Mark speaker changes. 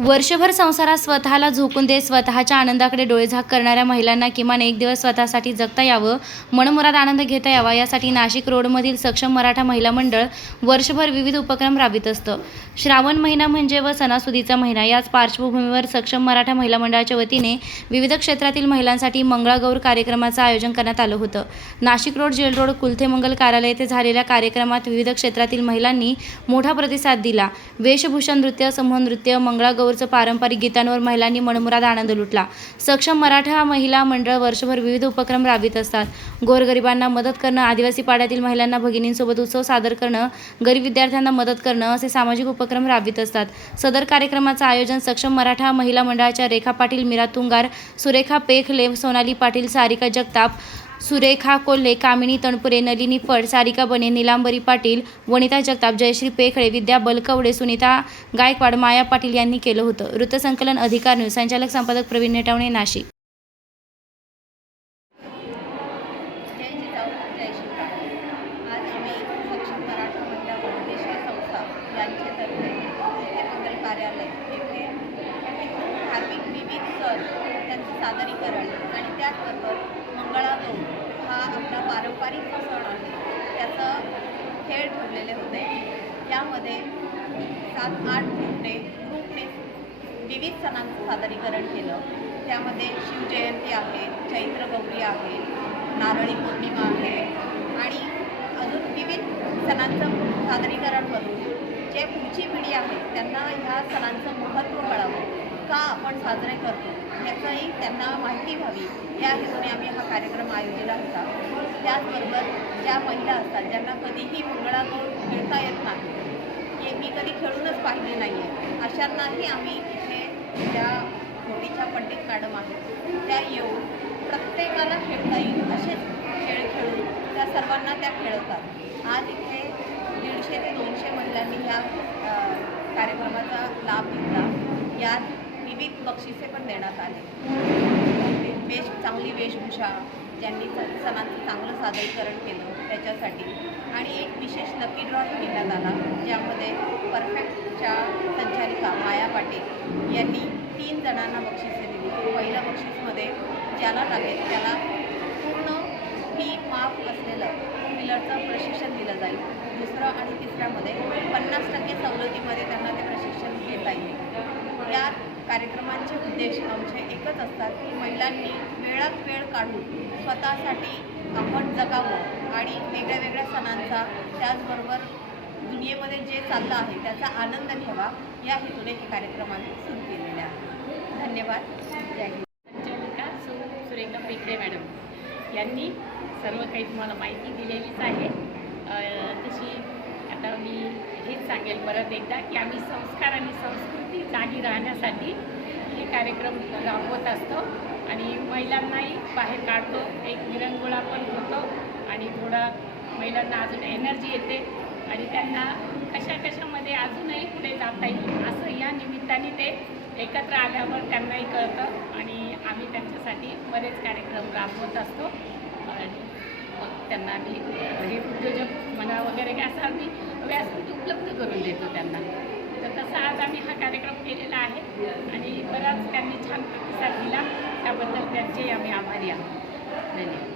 Speaker 1: वर्षभर संसारात स्वतःला झोकून देत स्वतःच्या आनंदाकडे डोळेझाक करणाऱ्या महिलांना किमान एक दिवस स्वतःसाठी जगता यावं मनमुराद आनंद घेता यावा यासाठी नाशिक रोडमधील सक्षम मराठा महिला मंडळ वर्षभर विविध उपक्रम राबवित असतं. श्रावण महिना म्हणजे व सणासुदीचा महिना याच पार्श्वभूमीवर सक्षम मराठा महिला मंडळाच्या वतीने विविध क्षेत्रातील महिलांसाठी मंगळागौर कार्यक्रमाचं आयोजन करण्यात आलं होतं. Nashik road jail road Kulthe मंगल कार्यालय येथे झालेल्या कार्यक्रमात विविध क्षेत्रातील महिलांनी मोठा प्रतिसाद दिला. वेशभूषा नृत्य समूह नृत्य मंगळागौर मंगळागौरचं पारंपरिक गीतांवर महिलांनी मनमुराद आनंद लुटला. सक्षम मराठा महिला मंडळ वर्षभर विविध उपक्रम राबवित असतात. गोरगरिबांना मदत करणं आदिवासी पाड्यातील महिलांना भगिनींसोबत उत्सव सादर करणं गरीब विद्यार्थ्यांना मदत करणं असे सामाजिक उपक्रम राबवित असतात. सदर कार्यक्रमाचं आयोजन सक्षम मराठा महिला मंडळाच्या रेखा पाटील मीरा तुंगार सुरेखा पेखले सोनाली पाटील सारिका जगताप सुरेखा कोल्हे कामिनी तणपुरे नलिनी फड सारिका बने निलांबरी पाटील वनिता जगताप जयश्री पेखळे विद्या बलकवडे सुनीता गायकवाड माया पाटील यांनी केलं होतं. वृत्तसंकलन अधिकार न्यूज. संचालक संपादक प्रवीण नेटावणे नाशिक.
Speaker 2: कार्यालय येथे धार्मिक विविध सण त्यांचं सादरीकरण आणि त्याचबरोबर मंगळागौर हा आपला पारंपरिक जो सण आहे. त्याचं खेळ ठेवलेले होते. यामध्ये सात आठ ग्रुपने ग्रुपने विविध सणांचं सादरीकरण केलं. त्यामध्ये शिवजयंती आहे चैत्र गौरी आहे नारळी पौर्णिमा आहे आणि अजून विविध सणांचं सादरीकरण करून जे पुढची पिढी आहे त्यांना ह्या सणांचं महत्त्व कळावं. का आपण साजरे करतो? ह्याचंही त्यांना माहिती व्हावी. या हेतूने आम्ही हा कार्यक्रम आयोजिला होता. त्याचबरोबर ज्या महिला असतात ज्यांना कधीही मंगळागौर खेळता येत नाही हे मी कधी खेळूनच पाहिले नाही आहे अशांनाही आम्ही इथे ज्या मोठीच्या पंडित मॅडम आहेत. त्या येऊन प्रत्येकाला खेळता येईल असेच खेळ खेळून त्या सर्वांना त्या खेळवतात आज इथे दीडशे ते दोनशे महिलांनी ह्या कार्यक्रमाचा लाभ घेतला. यात विविध बक्षिसे पण देण्यात आले. वेश चांगली वेशभूषा ज्यांनी स- सणांचं चांगलं सादरीकरण केलं त्याच्यासाठी. आणि एक विशेष लकी ड्रॉ घेण्यात आला ज्यामध्ये परफेक्टच्या संचालिका माया पाटील यांनी तीन जणांना बक्षिसे दिली. पहिलं बक्षीसमध्ये ज्याला लागेल त्याला पूर्ण फी माफ असलेलं पिलरचं प्रशिक्षण दिलं जाईल. दुसरं आणि तिसऱ्यामध्ये पन्नास टक्के सवलतीमध्ये त्यांना ते प्रशिक्षण घेता येईल. यात कार्यक्रमांचे उद्देश आमचे एकच असतात की महिलांनी वेळात वेळ काढून स्वतःसाठी आपण जगावं आणि वेगळ्या वेगळ्या सणांचा त्याचबरोबर दुनियेमध्ये जे चाललं आहे त्याचा आनंद घ्यावा या हेतूने हे कार्यक्रम आम्ही सुरू केलेले आहे. धन्यवाद. जय हिंद.
Speaker 3: सु सुरेखा पेखरे मॅडम यांनी सर्व काही तुम्हाला माहिती दिलेलीच आहे. तशी आता मी हेच सांगेल परत एकदा की आम्ही संस्कार आणि संस्कृती जागी राहण्यासाठी हे कार्यक्रम राबवत असतो. आणि महिलांनाही बाहेर काढतो. एक विरंगुळा पण होतो आणि थोडा महिलांना अजून एनर्जी येते आणि त्यांना कशा कशामध्ये अजूनही पुढे जाता येईल असं या निमित्ताने ते एकत्र आल्यावर त्यांनाही कळतं आणि आम्ही त्यांच्यासाठी बरेच कार्यक्रम राबवत असतो. आणि मग त्यांना आम्ही हे उद्योजक म्हणा वगैरे काय असं आम्ही व्यासपीठ उपलब्ध करून देतो त्यांना. तर तसा आज आम्ही हा कार्यक्रम केलेला आहे आणि बराच त्यांनी छान प्रतिसाद दिला. त्याबद्दल त्यांचे आम्ही आभारी आहोत. धन्यवाद.